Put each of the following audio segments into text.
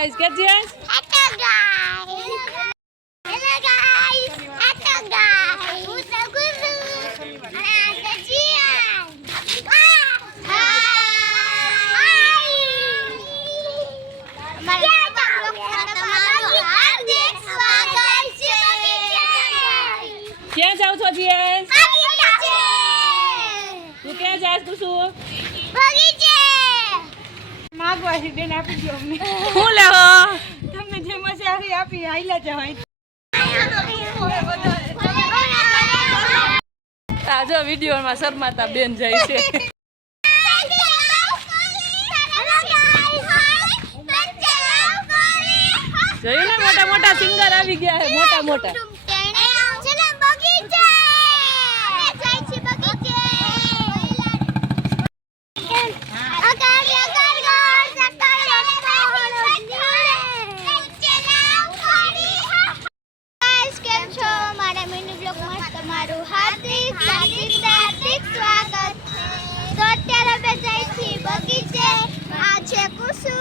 guys, get yes? Hello guys. Hello guys. Hello guys. Who's the guru? The Jian. ક્યાં જાવ છો GS? તું ક્યાં જાસ કુસુ? માગવાથી બેન આપી દો અમને. હું લેવો? તમને જે મજા આવી આપી આઈલા જવાય. આ જો વિડીયોમાં શર્માતા બેન જાય છે. જોયું ને મોટા મોટા સિંગર આવી ગયા છે મોટા મોટા. તમારું હાર્દિક સ્વાગત છે. તો અત્યારે અમે જઈ છીએ બગીચે. આ છે કુસુ,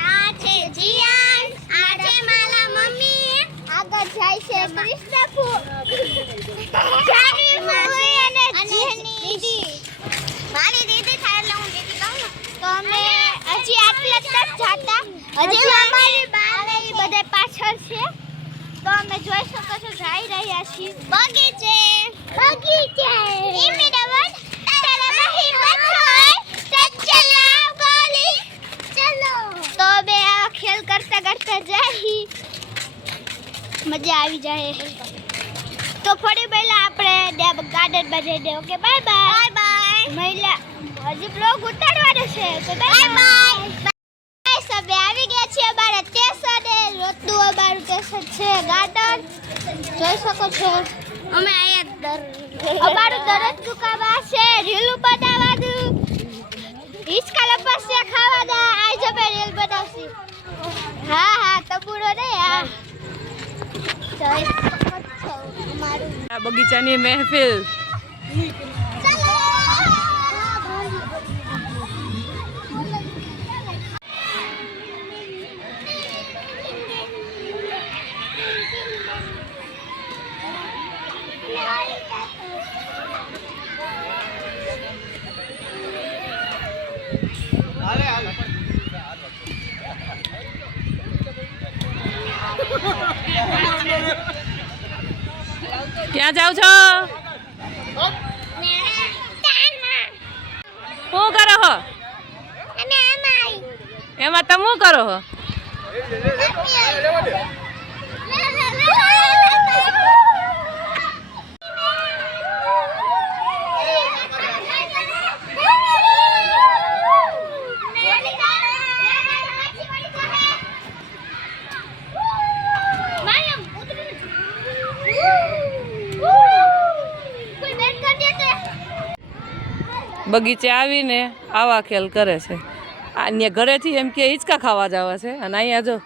આ છે જીયાન, આ છે મારા મમ્મી, આગળ જાય છે કૃષ્ણપુ, જાની ફૂઈ અને જેની મારી દીદી થાય એટલે હું દીદી કહું ને. તો અમે હજી આટલે જ જાતા, હજી અમારી બાને બધા પાછળ છે. તો અમે જોઈ શકો છો જઈ રહ્યા છીએ બગીચે. બગીચે ઇમીડવન તારા બહી બથોય ચલાવ ગોલી ચલો. તો બે આ ખેલ કરતા કરતા જઈ મજા આવી જાય. તો ફરી પહેલા આપણે ગાર્ડન માં જઈ દે. Okay bye bye bye. મહિલા હજી બ્લોગ ઉતારવાનો છે તો બાય બાય. સબે આવી ગયા છે અમારા સ્ટેશને. રોજનું અમારું સ્ટેશન છે ગાર્ડન. જોઈ શકો છો અમે અહીંયા અમારું દરરોજ દુકાનમાં છે રીલ બનાવવાનું, હિચકા લપસ્યા ખાવાના. આજ અમે રીલ બનાવશી. હા હા તબુરો ને આ જોઈ શકો છો અમારું આ બગીચાની મહેફિલ. ક્યાં જાવ છો? શું કરો હો? એમાં તમે શું કરો હો? બગીચે આવીને આવા ખેલ કરે છે. અન્ય ઘરેથી એમ કે હિંચકા ખાવા જવા છે અને અહીંયા જો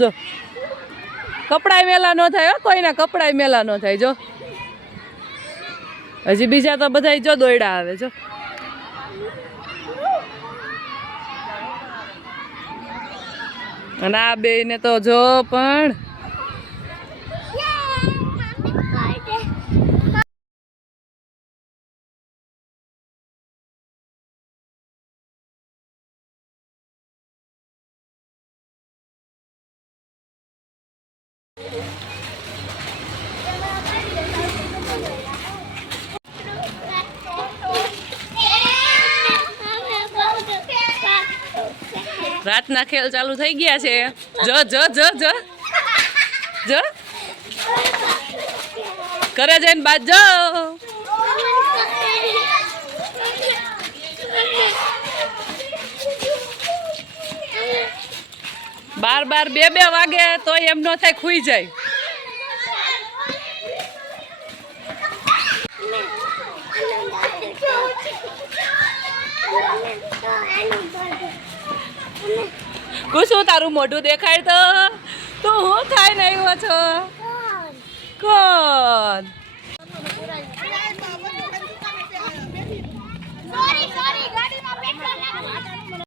જો કપડાય મેલા ન થાય. કોઈના કપડાય મેલા ન થાય. જો હજી બીજા તો બધા જો દોયડા આવે. જો અને આ બેયને તો જો પણ રાતના ખેલ ચાલુ થઈ ગયા છે. જો જો જો જો જો કરે જઈને બાદ જો બાર બાર બે બે વાગે તો એમ ન થાય ખુઈ જાય. કુશું તારું મોઢું દેખાય તો તું હું થાય ને આવ્યો છો? કોણ?